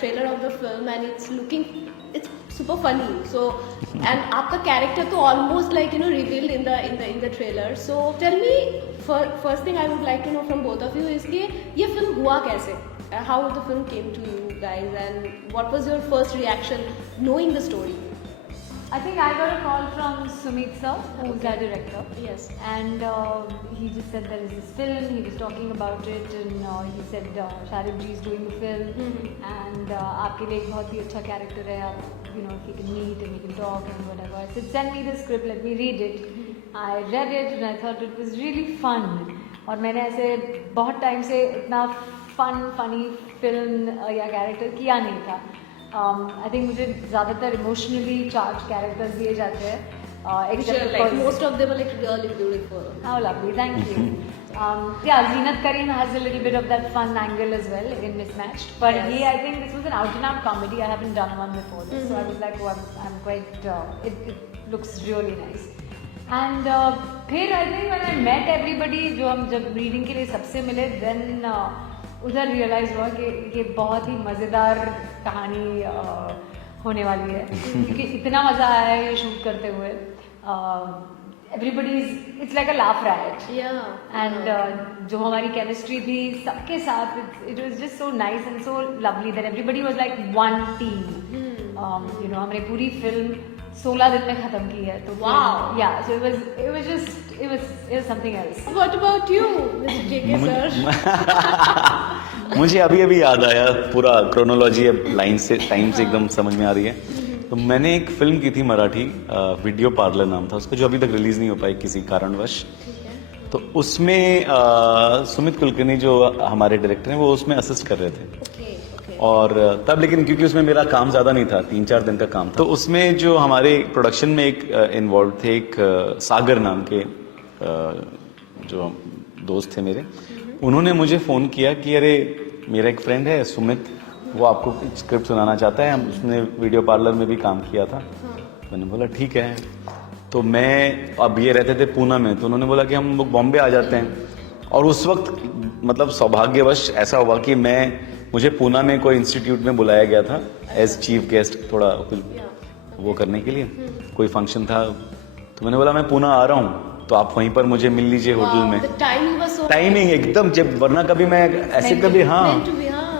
trailer of the film, and it's super funny. So, and आपका character तो almost like revealed in the trailer. So tell me, first thing I would like to know from both of you is कि ये film हुआ कैसे? How the film came to you guys, and what was your first reaction knowing the story? I think I got a call from Sumit sir, who's our director. Yes. And he just said there is this film, he was talking about it, and he said Sharif ji is doing the film, and आपके लिए एक बहुत ही अच्छा character है, आप if we can meet and we can talk and whatever. I said send me the script, let me read it. I read it and I thought it was really fun. और मैंने ऐसे बहुत time से इतना funny film या character किया नहीं था. I think मुझे ज़्यादातर इमोशनली चार्ज कैरेक्टर्स दिए जाते हैं. Like most of them are like really beautiful. Oh, lovely, thank you. Yeah, Zeenat Karim has a little bit of that fun angle as well in Mismatched. But Yes. I think this was an out and out comedy. I haven't done one before this, so I was like, oh, I'm quite. It looks really nice. And फिर I think when I met everybody, जो हम जब reading के लिए सबसे मिले, then उधर realise हुआ कि ये बहुत ही मज़ेदार कहानी होने वाली है. क्योंकि इतना मज़ा आया है ये शूट करते हुए. Everybody it's like a laugh right. And जो हमारी केमिस्ट्री थी सबके साथ, it was just so nice and so lovely that everybody was like one team. हमने पूरी फिल्म 16 दिन में खत्म की है. तो Wow. या सो it was something else. What about you, Mr. JK sir? मुझे अभी याद आया पूरा क्रोनोलॉजी लाइन से टाइम से एकदम समझ में आ रही है. तो मैंने एक फिल्म की थी मराठी, वीडियो पार्लर नाम था उसका, जो अभी तक रिलीज नहीं हो पाई किसी कारणवश. तो उसमें सुमित कुलकर्णी जो हमारे डायरेक्टर हैं वो उसमें असिस्ट कर रहे थे. और तब लेकिन क्योंकि उसमें मेरा काम ज़्यादा नहीं था, 3-4 दिन का काम था, तो उसमें जो हमारे प्रोडक्शन में एक इन्वॉल्व थे, एक सागर नाम के जो दोस्त थे मेरे, उन्होंने मुझे फ़ोन किया कि अरे मेरा एक फ्रेंड है सुमित, वो आपको स्क्रिप्ट सुनाना चाहता है. हम उसने वीडियो पार्लर में भी काम किया था. मैंने बोला ठीक है. तो मैं अब ये रहते थे पूना में, तो उन्होंने बोला कि हम लोग बॉम्बे आ जाते हैं. और उस वक्त मतलब सौभाग्यवश ऐसा हुआ कि मुझे पूना में कोई इंस्टीट्यूट में बुलाया गया था एज चीफ गेस्ट, थोड़ा कुछ वो करने के लिए, कोई फंक्शन था. तो मैंने बोला मैं पूना आ रहा हूँ, तो आप वहीं पर मुझे मिल लीजिए होटल में. टाइमिंग एकदम, जब वरना कभी मैं ऐसे कभी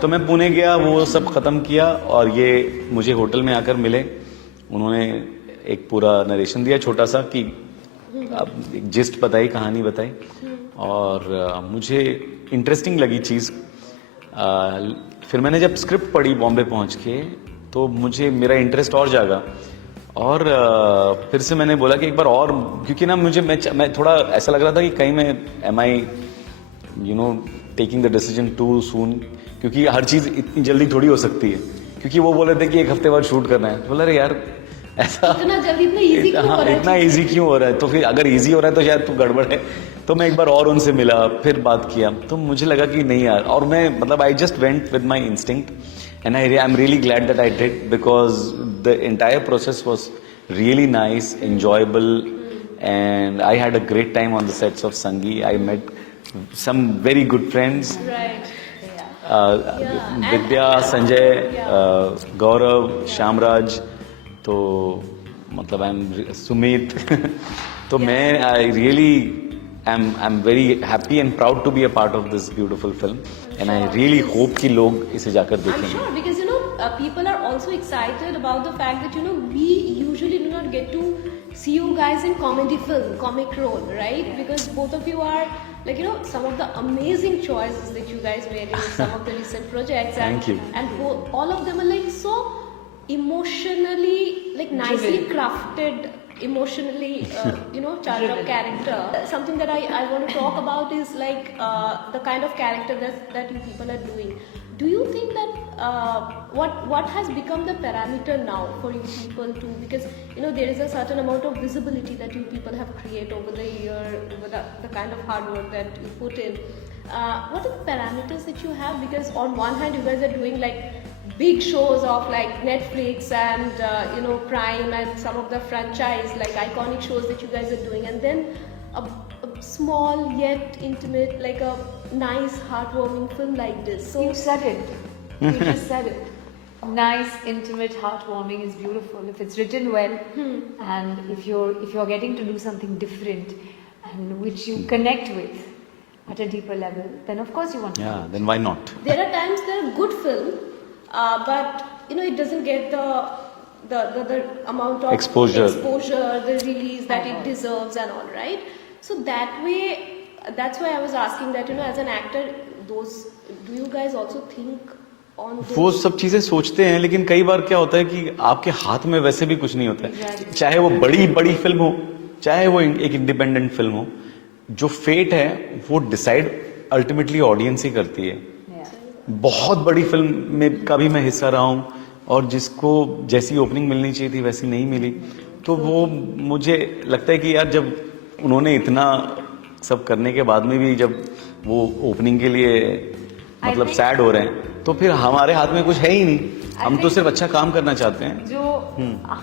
तो मैं पुणे गया, वो सब खत्म किया और ये मुझे होटल में आकर मिले. उन्होंने एक पूरा नरेशन दिया छोटा सा कि अब एक जिस्ट बताई, कहानी बताई. और मुझे इंटरेस्टिंग लगी चीज़. फिर मैंने जब स्क्रिप्ट पढ़ी बॉम्बे पहुंच के, तो मुझे मेरा इंटरेस्ट और जागा. और फिर से मैंने बोला कि एक बार और, क्योंकि ना मुझे मैं थोड़ा ऐसा लग रहा था कि कहीं मैं am I taking the decision too soon, क्योंकि हर चीज़ इतनी जल्दी थोड़ी हो सकती है. क्योंकि वो बोल रहे थे कि 1 हफ्ते बाद शूट करना है. तो बोला अरे यार ऐसा इतना जल्दी इतना ईजी क्यों हो रहा है. तो फिर अगर ईजी हो रहा है तो शायद तो गड़बड़ है. तो मैं एक बार और उनसे मिला, फिर बात किया, तो मुझे लगा कि नहीं यार. और मैं मतलब I just went with my instinct and I am really glad that I did, because the entire process was really nice, enjoyable, and I had a great time on the sets of Sangi. I met some very good friends, Vidya, Sanjay, Gaurav, Shamraj, तो मतलब I'm Sumit. तो मैं I really am very happy and proud to be a part of this beautiful film, and I really hope कि लोग इसे जाकर देखेंगे. I'm sure, because people are also excited about the fact that we usually do not get to see you guys in comedy film, comic role, right? Because both of you are like some of the amazing choices that you guys made in some of the recent projects. Thank you. And all of them are like so emotionally, like nicely crafted, emotionally charged up character. Something that I want to talk about is like the kind of character that you people are doing. Do you think that what has become the parameter now for you people to, because there is a certain amount of visibility that you people have created over the year, over the kind of hard work that you put in. What are the parameters that you have? Because on one hand you guys are doing like big shows of like Netflix and Prime and some of the franchise like iconic shows that you guys are doing, and then a small yet intimate, like a nice heartwarming film like this. So You said it. You just said it. nice, intimate, heartwarming is beautiful if it's written well, and if you're getting to do something different and which you connect with at a deeper level, then of course you want to. Yeah, then why not? There are times they're a good film, but it doesn't get the amount of Exposure, the release that it deserves and all, right? So that way, that's why I was asking that, as an actor, do you guys also think on those? वो सब चीजें सोचते हैं, लेकिन कई बार क्या होता है कि आपके हाथ में वैसे भी कुछ नहीं होता है, चाहे वो बड़ी फिल्म हो, चाहे वो एक इंडिपेंडेंट फिल्म हो, जो फेट है वो डिसाइड अल्टीमेटली ऑडियंस ही करती है। बहुत बड़ी फिल्म में का भी मैं हिस्सा रहा हूँ, और जिसको जैसी ओपनिंग मिलनी चाहिए थी वैसी नहीं मिली, तो वो मुझे लगता है कि यार जब उन्होंने इतना सब करने के बाद में भी जब वो ओपनिंग के लिए मतलब सैड हो रहे हैं, तो फिर हमारे हाथ में कुछ है ही नहीं, हम तो सिर्फ अच्छा काम करना चाहते हैं। जो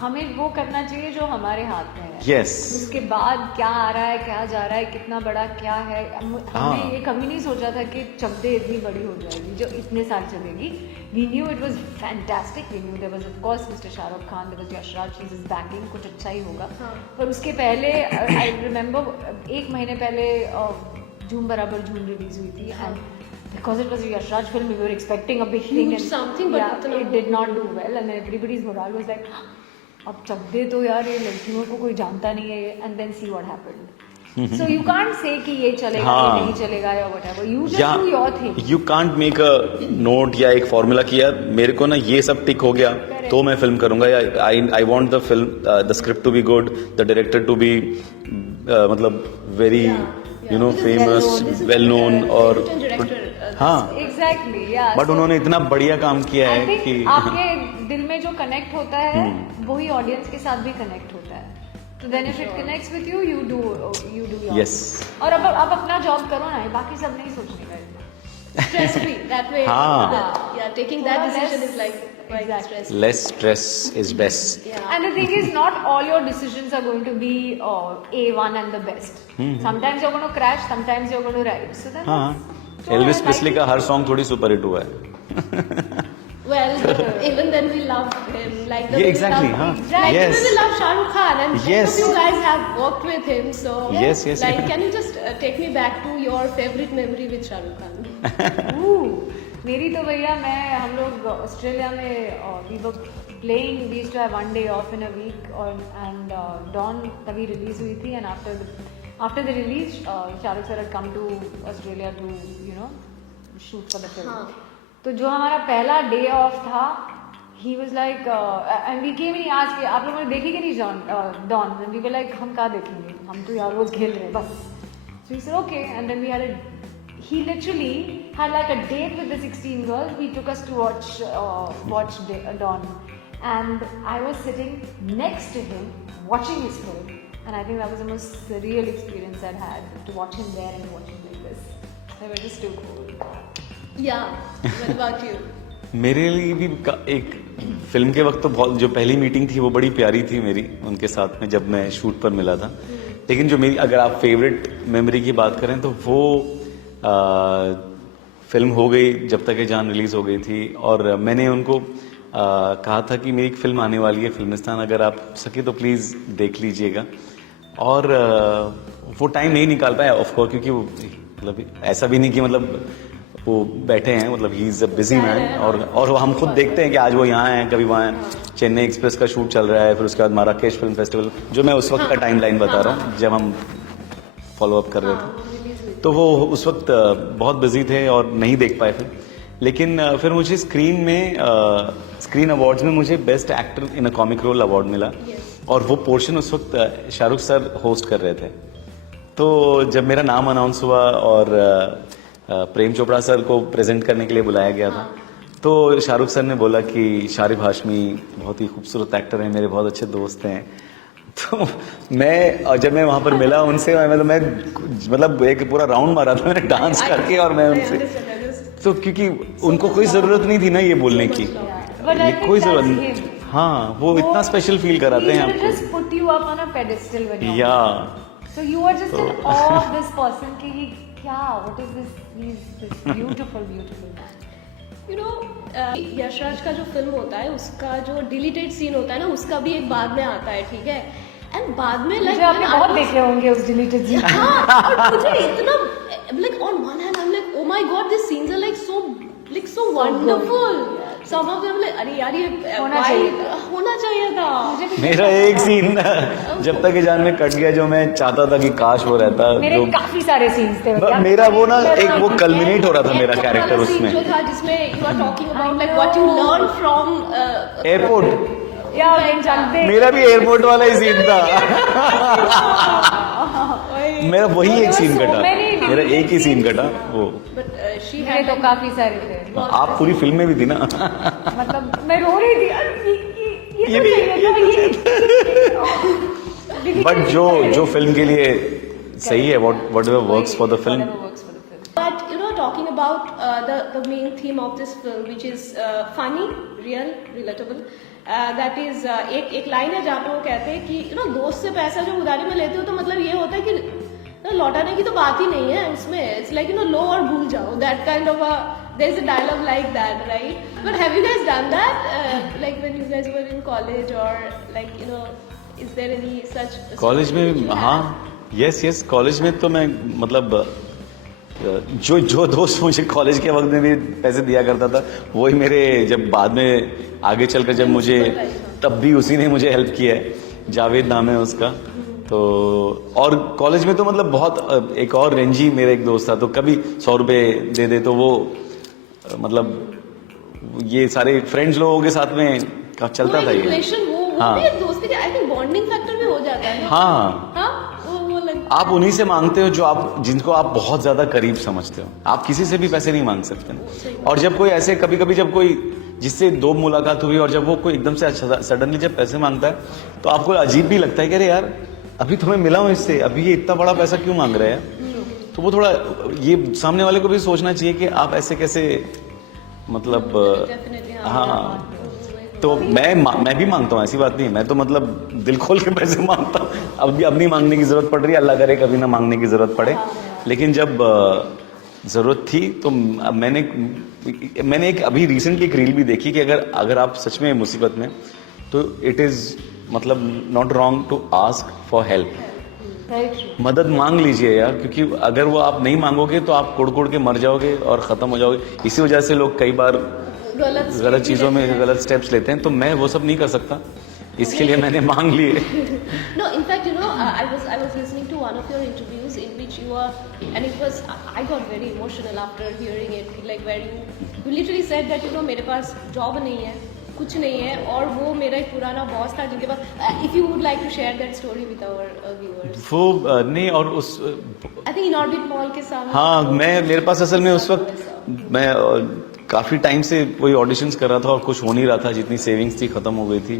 हमें वो करना चाहिए जो हमारे हाथ में है। यस। उसके बाद क्या आ रहा है, क्या जा रहा है, कितना बड़ा क्या है, हमने ये कभी नहीं सोचा था कि चकदे इतनी बड़ी हो जाएगी जो इतने साल चलेगी। We knew it was fantastic. We knew there was of course Mr. Shahrukh Khan, there was Yash Raj, he was backing, कुछ अच्छा ही होगा। पर उसके पहले I remember 1 महीने पहले झूम बराबर झूम रिलीज हुई थी, and because it was a Yash Raj film, we were expecting a big thing, and something, but it did not do well, and everybody's morale was like, अब चकदे तो यार ये लड़कियों को कोई जानता नहीं है, and then see what happened. So you can't say कि ये चलेगा ये नहीं चलेगा या whatever. You just do your thing. You can't make a note या एक फॉर्मूला कि यार मेरे को ना ये सब टिक हो गया तो मैं फिल्म करूंगा, या I want the film, the script to be good, the director to be मतलब very famous, well known, और हाँ Exactly, yeah. बट उन्होंने इतना बढ़िया काम किया I है think कि आपके दिल में जो कनेक्ट होता है वही ऑडियंस के साथ भी कनेक्ट होता है, तो then if it connects with you, you do your Yes. thing. और अब अपना जॉब करो ना, बाकी सब नहीं सोचने का इतना। Stress free, that way. हाँ। Taking that Thora decision less- is like quite Exactly. stress. less stress is best. Yeah. And the thing is, not all your decisions are going to be A1 and the best. Sometimes you're going to crash, sometimes you're going to ride. So then हाँ, so Elvis I Presley like का it. हर song थोड़ी super hit हुआ है। Well, even then we love him, like the Yeah, way exactly, we love, huh? like Yes. the way we love Shah Rukh Khan, and both Yes. of you guys have worked with him, so Yes, yes, like, yeah. can you just take me back to your favorite memory with Shah Rukh Khan? मेरी तो भैया हम लोग Australia में we were playing, we used to have 1 day off in a week, and Dawn तभी release हुई थी, and after the release Shahrukh sir had come to Australia to shoot for the film. तो जो हमारा पहला day of था, he was like and we came and he asked कि आप लोगों ने देखी कि नहीं Dawn, and we were like हम कहाँ देखेंगे, हम तो यार रोज खेल रहे हैं बस. So he said okay, and then he literally had like a date with the 16 girls. He took us to watch Dawn, and I was sitting next to him watching his film, and I think that was the most surreal experience I'd had, to watch him there and watch him like this. They were just too cool. Yeah. What about you? मेरे लिए भी एक film के वक्त तो बहुत, जो पहली मीटिंग थी वो बड़ी प्यारी थी मेरी उनके साथ में, जब मैं शूट पर मिला था। लेकिन जो मेरी, अगर आप फेवरेट मेमोरी की बात करें तो वो फिल्म हो गई जब तक ये जान रिलीज हो गई थी, और मैंने उनको कहा था कि मेरी एक फिल्म आने वाली है फिल्मिस्तान, अगर आप सके तो प्लीज़ देख लीजिएगा। और वो टाइम नहीं निकाल पाया ऑफ कोर्स, क्योंकि वो मतलब ऐसा भी नहीं कि मतलब वो बैठे हैं, मतलब he is a busy man, और हम खुद देखते हैं कि आज वो यहाँ हैं, कभी वहाँ हैं। चेन्नई एक्सप्रेस का शूट चल रहा है, फिर उसके बाद माराकेश फिल्म फेस्टिवल, जो मैं उस वक्त का टाइम लाइन बता रहा हूँ जब हम फॉलो अप कर रहे थे, तो वो उस वक्त बहुत बिजी थे और नहीं देख पाए थे। लेकिन फिर मुझे स्क्रीन अवार्ड्स में मुझे best actor in a comic role award मिला, और वो पोर्शन उस वक्त शाहरुख सर होस्ट कर रहे थे। तो जब मेरा नाम अनाउंस हुआ और प्रेम चोपड़ा सर को प्रेजेंट करने के लिए बुलाया गया था, तो शाहरुख सर ने बोला कि शारिब हाशमी बहुत ही खूबसूरत एक्टर हैं, मेरे बहुत अच्छे दोस्त हैं। तो जब मैं वहाँ पर मिला उनसे, मैं मतलब एक पूरा राउंड मारा था मैंने डांस करके, और मैं उनसे, तो क्योंकि उनको कोई ज़रूरत नहीं थी ना ये बोलने की, ये कोई ज़रूरत नहीं। हाँ, वो इतना स्पेशल फील कराते हैं आपको। या So you are just in awe of this person कि क्या, what is this, he's this beautiful man. You know Yashraj का जो फिल्म होता है उसका जो डिलीटेड सीन होता है ना उसका भी एक बाद में आता है, ठीक है, एंड बाद में लाइक आपने बहुत देखे होंगे उस डिलीटेड सीन। हाँ, और मुझे इतना like on one hand I am like oh my God this scenes are like so wonderful, some of them like अरे यार ये होना चाहिए था। मेरा एक सीन जब तक ये जान में कट गया जो मैं चाहता था कि काश वो रहता, मेरे जो काफी सारे सीन्स थे। मेरा वो ना एक वो कल्मिनेट हो रहा था मेरा कैरेक्टर उसमें, जो था जिसमें you are talking about like what you learn from airport. या जानते मेरा भी एयरपोर्ट वाला ही सीन था। मेरा वही एक सीन कटा, मेरा एक ही सीन कटा वो। बट शी मेरे हैड तो काफी सारे थे। आप पूरी फिल्म में भी थी ना। मतलब मैं रो रही थी अरे ये भी बट जो फिल्म के लिए सही है, what ever works for the film. But you know, talking about the main theme of this film, which is funny, real, relatable, that is एक लाइन है जहाँ पे वो कहते हैं कि you know दोस्त से पैसा जब उधारी में लेते हो तो मतलब ये होता है कि लौटाने की तो बात ही नहीं है उसमें, it's like you know लो और भूल जाओ, that kind of a there's a dialogue like that, right? But have you guys done that like when you guys were in college or like you know is there any such college में हाँ yes college में तो मैं मतलब जो दोस्त मुझे college के वक्त में भी पैसे दिया करता था वही मेरे जब बाद में आगे चलकर जब मुझे तब भी उसी ने मुझे हेल्प किया है, जावेद नाम है उसका। तो और कॉलेज में तो मतलब बहुत एक और रेंजी मेरा एक दोस्त था, तो कभी 100 रुपए दे दे तो वो मतलब ये सारे फ्रेंड्स लोगों के साथ में चलता था ये। रिलेशन वो हाँ। भी एक दोस्ती का आई थिंक बॉन्डिंग फैक्टर भी हो जाता है। हाँ वो like आप उन्हीं से मांगते हो जो आप जिनको आप बहुत ज्यादा करीब समझते हो, आप किसी से भी पैसे नहीं मांग सकते ना। और जब कोई ऐसे कभी कभी जब कोई जिससे 2 मुलाकात हुई और जब वो कोई एकदम से सडनली जब पैसे मांगता है तो आपको अजीब भी लगता है कि अरे यार अभी तुम्हें मिला हूं इससे, अभी ये इतना बड़ा पैसा क्यों मांग रहे हैं। तो वो थोड़ा ये सामने वाले को भी सोचना चाहिए कि आप ऐसे कैसे मतलब definitely, हाँ। तो मैं भी मांगता हूँ, ऐसी बात नहीं है, मैं तो मतलब दिल खोल के पैसे मांगता हूँ। अब नहीं मांगने की जरूरत पड़ रही है, अल्लाह करे कभी ना मांगने की जरूरत पड़े। लेकिन जब जरूरत थी तो मैंने एक अभी रिसेंटली एक रील भी देखी कि अगर आप सच में मुसीबत में तो इट इज मतलब not wrong to ask for help. मदद मांग लीजिए यार, क्योंकि अगर वो आप नहीं मांगोगे तो आप कोड़ के मर जाओगे और खत्म हो जाओगे। इसी वजह से लोग कई बार गलत चीजों में गलत स्टेप्स लेते हैं, तो मैं वो सब नहीं कर सकता, इसके लिए मैंने मांग लिए। No, in fact, you know, I was listening to one of your interviews in which you were, and it was, I got very emotional after hearing it, like where you literally said that you know मेरे पास job नहीं है, कुछ नहीं है, और वो मेरा एक पुराना बॉस था जिनके पास, if you would like to share that story with our viewers. वो नहीं, और उस I think in Orbit Mall के सामने। हाँ, मेरे पास असल में उस वक्त मैं काफी टाइम से कोई ऑडिशंस कर रहा था और कुछ हो नहीं रहा था, जितनी सेविंग्स थी खत्म हो गई थी,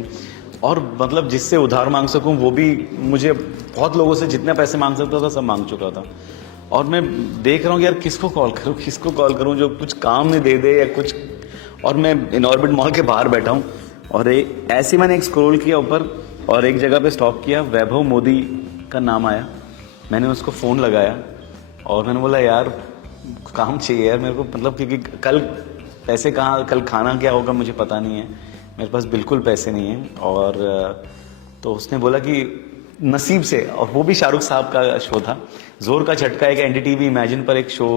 और मतलब जिससे उधार मांग सकूं वो भी मुझे बहुत लोगों से जितने पैसे मांग सकता था सब मांग चुका था। और मैं देख रहा हूँ कि यार किसको कॉल करूं जो कुछ काम में दे दे या कुछ। और मैं इन ऑर्बिट मॉल के बाहर बैठा हूँ और ऐसे मैंने एक स्क्रॉल किया ऊपर और एक जगह पे स्टॉप किया, वैभव मोदी का नाम आया। मैंने उसको फोन लगाया और मैंने बोला यार काम चाहिए यार मेरे को, मतलब क्योंकि कल पैसे कहाँ, कल खाना क्या होगा मुझे पता नहीं है, मेरे पास बिल्कुल पैसे नहीं है। और तो उसने बोला कि नसीब से, और वो भी शाहरुख साहब का शो था, जोर का झटका, एक एनडीटीवी इमेजिन पर एक शो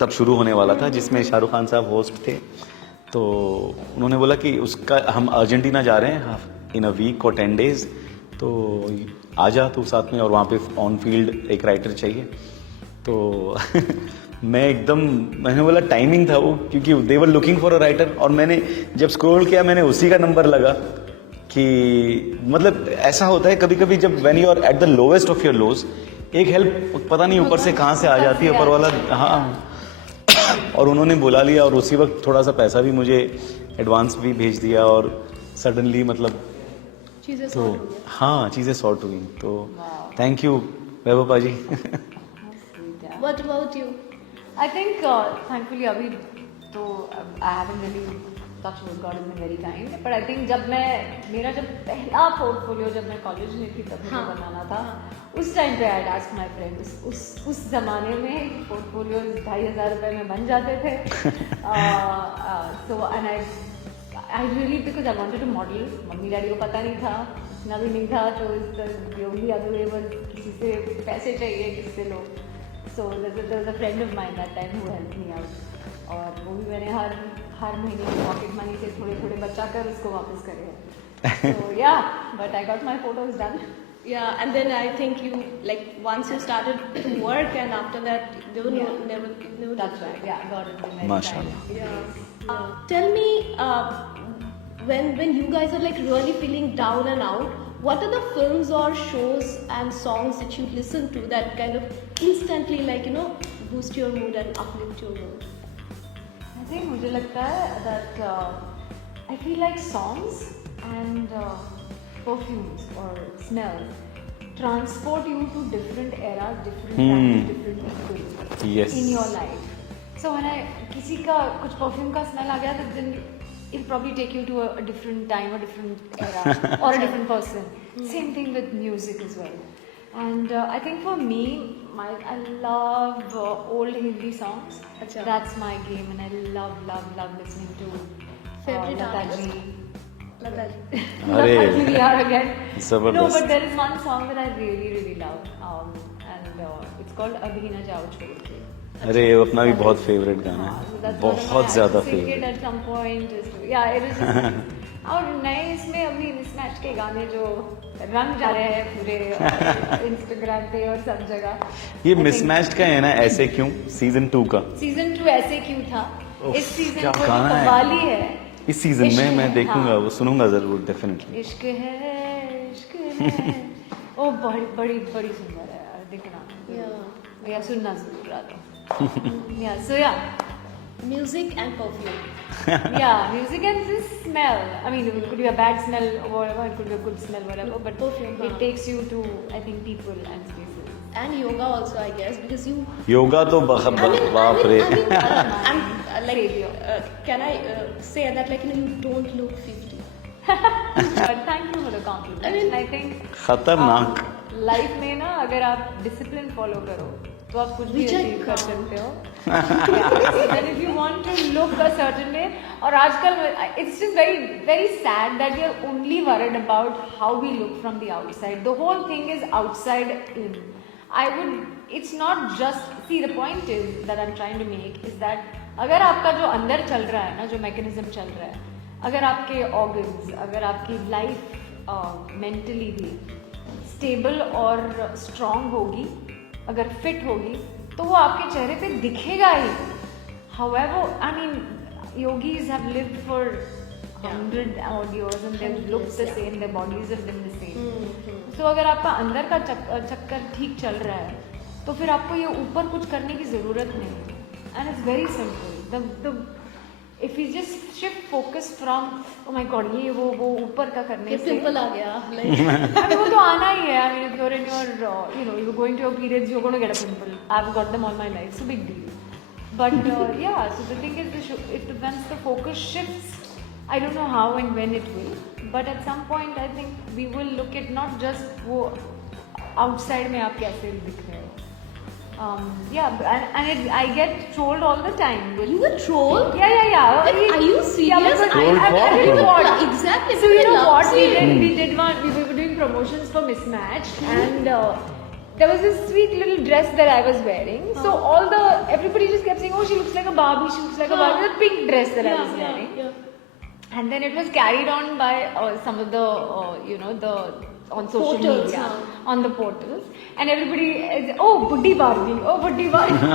तब शुरू होने वाला था जिसमें शाहरुख खान साहब होस्ट थे। तो उन्होंने बोला कि उसका हम अर्जेंटीना जा रहे हैं इन अ वीक और 10 days, तो आ जा तू साथ में, और वहाँ पे ऑन फील्ड एक राइटर चाहिए। तो मैंने बोला टाइमिंग था वो, क्योंकि they were looking for a writer, और मैंने जब स्क्रॉल किया मैंने उसी का नंबर लगा कि मतलब ऐसा होता है कभी कभी जब when you are at the lowest of your lows, एक हेल्प पता नहीं ऊपर से कहाँ से आ जाती है, ऊपर वाला। हाँ, और उन्होंने बुला लिया और उसी वक्त थोड़ा सा पैसा भी मुझे एडवांस भी भेज दिया, और सडनली मतलब चीजें तो हाँ चीज़ें सॉर्ट हुई। तो थैंक यू वैभव पाजी। What about you? I think thankfully अभी तो I haven't really touch wood, God has been very kind. But I think मेरा जब पहला portfolio जब मैं college में थी तब मुझे बनाना था, उस टाइम पे I'd ask my friends, उस जमाने में portfolio 2,500 रुपए में बन जाते थे. So and I really, because I wanted to model, mummy daddy को पता नहीं था, इतना भी नहीं था, तो the only other way was किसी से पैसे चाहिए, किससे लो. So there was a friend of mine that time who helped me out. और वो भी मैंने हर महीने की पॉकेट मनी से थोड़े बचा कर उसको वापस करे. So yeah, but I got my photos done. Yeah, and then I think you, like, once you started to work, and after that, there were never. That's right. Yeah, God has been very Mashallah. kind. Yeah. Tell me, when you guys are like really feeling down and out, what are the films or shows and songs that you listen to that kind of instantly, like, boost your mood and uplift your mood? I think मुझे लगता है that I feel like songs and perfumes or smells transport you to different eras, different times, different people Yes. in your life. So when किसी का कुछ perfume का smell आ गया तो then it'll probably take you to a different time, a different era, or a different person. Same thing with music as well. And I think for me, I love old Hindi songs. Achha. That's my game, and I love listening to Favorite Lata artist? ji. Lataji. Arey. Lata ji, we are again. Zabardast. No, but there is one song that I really love, and it's called Abhi Na Jao Chhod Ke. अरे वो अपना भी बहुत favourite गाना हाँ, so है, that's one of my- बहुत ज़्यादा I used to sing it favourite. at some point, yeah, it is just, और नए इसमें अभी मिसमैच के गाने जो रंग जा रहे हैं पूरे इंस्टाग्राम पे और सब जगह. ये मिसमैच का है ना, ऐसे क्यों सीजन 2 का. सीजन 2 ऐसे क्यों था, उफ, इस सीजन क्या को जो गाना है. कव्वाली है, इस सीजन इश्क में मैं है, देखूंगा, हाँ. वो सुनूंगा जरूर डेफिनेटली. इश्क है ओ बड़ी सुंदर है यार, देखना. Yeah. या सुनना जरूर आता. Yeah, so yeah. Music and perfume. Yeah, music and this smell. I mean, it could be a bad smell or whatever, it could be a good smell, whatever, but Perfume, it हाँ. takes you to, I think, people and spaces. And yoga also, I guess, because you. Yoga तो बाप रे. I'm like, Savior. can I say that, like, you don't look 50? But thank you for the compliment. I mean, I think खतरनाक. Life में ना अगर आप discipline follow करो तो आप कुछ भी Which I अचीव कर can't. सकते हो. And if you want to look a certain way, और आजकल it's just very sad that we are only worried about how we look from the outside. The whole thing is outside in. It's not just, see, the point is that I'm trying to make is that अगर आपका जो अंदर चल रहा है ना, जो mechanism चल रहा है, अगर आपके ऑर्गन्स, अगर आपकी लाइफ मेंटली भी स्टेबल और स्ट्रांग होगी, अगर फिट होगी, तो वो आपके चेहरे पे दिखेगा ही. However, I mean, yogis have lived for 100 odd years and they've looked the same, their bodies have been the same. So अगर आपका अंदर का चक्कर ठीक चल रहा है, तो फिर आपको ये ऊपर कुछ करने की जरूरत नहीं. And it's very simple. If we just shift focus from, oh my god, ये वो ऊपर का करने ये से, पिंपल आ गया, like. I mean, वो तो आना ही है. I mean, if you're in your, you're going to your periods, you're going to get a pimple. I've got them all my life. It's a big deal. But yeah, so the thing is, once the focus shifts, I don't know how and when it will, but at some point, I think we will look at not just वो outside में आप कैसे दिख रहे हो. Yeah, and I get trolled all the time. You were trolled? Yeah. Are you serious? Yeah, but Trolled I for? tell you what. Exactly. So you know Love what we scene. did? We were doing promotions for Mismatch, and there was this sweet little dress that I was wearing. So everybody just kept saying, "Oh, she looks like a Barbie. She looks like a Barbie." The pink dress that I was wearing. Yeah. And then it was carried on by some of the, on social Portals, media, huh? on the portals, and everybody is, oh, Buddy Barbie, oh, Buddy Barbie.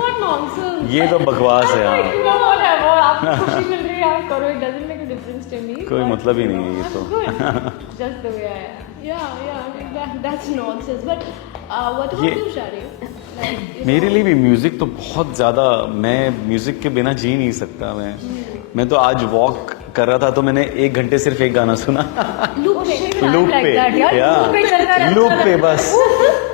What nonsense. ये तो बकवास है. Like, हाँ. you know, whatever, आपको खुशी मिल रही है आप करो, it doesn't make a difference to me. कोई but मतलब ही नहीं है ये तो. I'm good, just the way I am. Yeah, that's nonsense. But what about ये- you, Shari? Like, मेरे लिए भी म्यूजिक तो बहुत ज़्यादा, मैं म्यूजिक के बिना जी नहीं सकता. मैं तो आज वॉक कर रहा था तो मैंने 1 घंटे सिर्फ एक गाना सुना. look Oh, shit, at I'm loop like पे, that, यार, लूप पे चलता रहता लूप है. पे बस.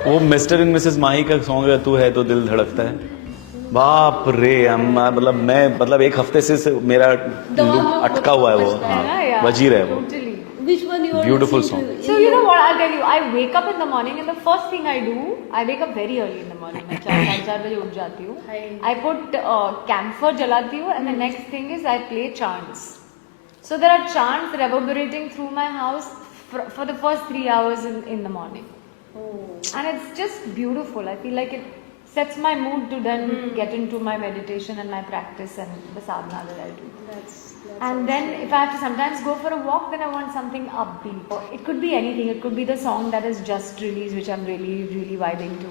वो मिस्टर एंड मिसेस माही का सॉन्ग है, तू है तो दिल धड़कता है. बाप रे मतलब एक हफ्ते से मेरा लूप अटका हुआ है वो, है ना हाँ, यार? बज ही रहा है वो। Totally. Which one you are Beautiful listening song. to? So you know what I'll tell you, I wake up in the morning and the first thing I do, I wake up very early in the morning. मैं 4-4 बजे उठ जाती हूँ. I put camphor जलाती हूँ and the next thing is I play chants. So there are chants reverberating through my house for the first 3 hours in the morning. And it's just beautiful. I feel like it sets my mood to then get into my meditation and my practice and the sadhana that I do. That's And then if I have to sometimes go for a walk, then I want something upbeat. It could be anything. It could be the song that is just released, which I'm really, really vibing to.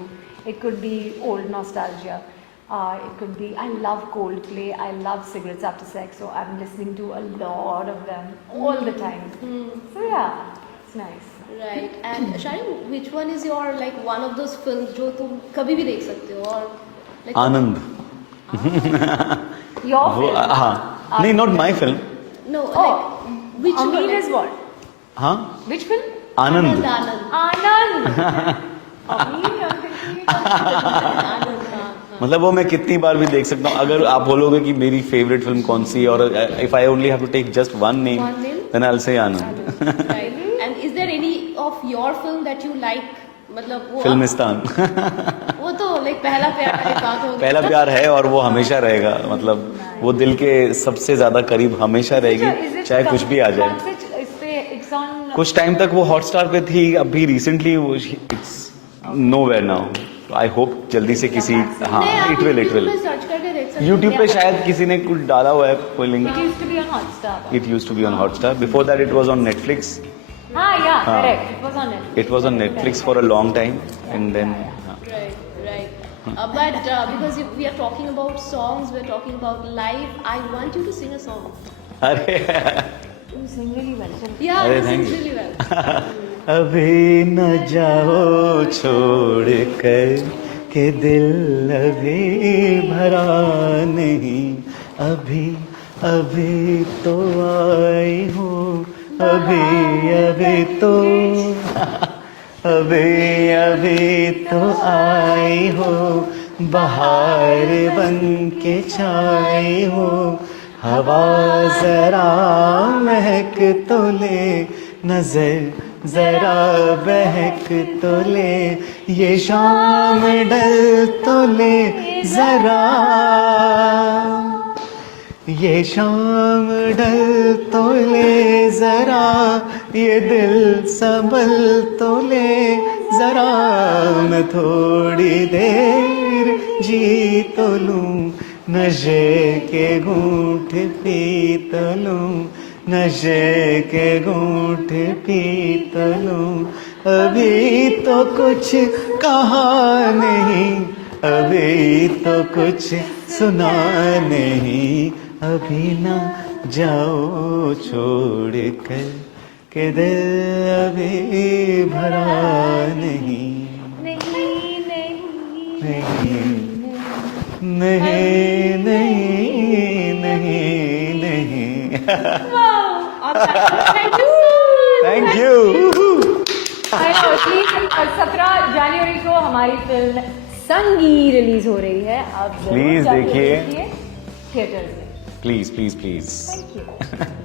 It could be old nostalgia. It could be, I love Coldplay. I love Cigarettes After Sex. So I'm listening to a lot of them all the time. So yeah, it's nice. right. And Sharim, which one is your like one of those films जो तुम कभी भी देख सकते हो और like Anand. Your वो film? हाँ, नहीं, not my film. no Oh, like which one? Amin Like, is what? हाँ, Which film? Anand. Anand. Anand. Amin, I'm thinking. Anand, हाँ. मतलब वो मैं कितनी बार भी देख सकता हूँ। अगर आप बोलोगे कि मेरी फेवरेट फिल्म कौन सी, और if I only have to take just one name, One name? Then I will say Anand. Right. And is there any of your film that you like? मतलब वो फिल्मिस्तान। वो तो like पहला प्यार की बात हो गई। पहला प्यार है और वो हमेशा रहेगा, मतलब वो दिल के सबसे ज्यादा करीब हमेशा Is रहेगी, it चाहे कुछ भी आ जाए। कौन से इस पे it's on कुछ टाइम तक वो हॉटस्टार पे थी, अभी रिसेंटली वो it's nowhere now. I hope जल्दी से किसी, हाँ, नहीं, आप इट विल YouTube पे सर्च करके देख सकते हो। यूट्यूब पे शायद किसी ने कुछ डाला हुआ है कोई link. It used to be on Hotstar. It used to be on Hotstar, before that it was on Netflix. Yeah, correct. It was on Netflix. It was on Netflix for a long time, and then Right, right. But because we are talking about songs, we're talking about life. I want you to sing a song. अरे You sing really well. Yeah, Arey, you thank sing you. really well. अभी न जाओ छोड़ कर के दिल अभी भरा नहीं, अभी अभी तो आई हूँ, अभी अभी तो अभी अभी तो आई हो, बहार बन के छाई हो, हवा जरा महक तो ले, नजर जरा बहक तो ले, ये शाम डल तो ले जरा, ये शाम डल तो ले जरा, ये दिल संभल तो ले जरा, मैं थोड़ी देर जी तो लूं, नशे के घूंट पी तो लूं, नशे के घूंट पी तो लूं, अभी तो कुछ कहा नहीं, अभी तो कुछ सुना नहीं, अभी ना जाओ छोड़ कर के दिल अभी भरा नहीं, नहीं नहीं नहीं नहीं नहीं नहीं। Thank you. 17 जनवरी को हमारी फिल्म संगी रिलीज हो रही है, आप जरूर Please जाके देखिए। थिएटर्स में। Please please please. Thank you.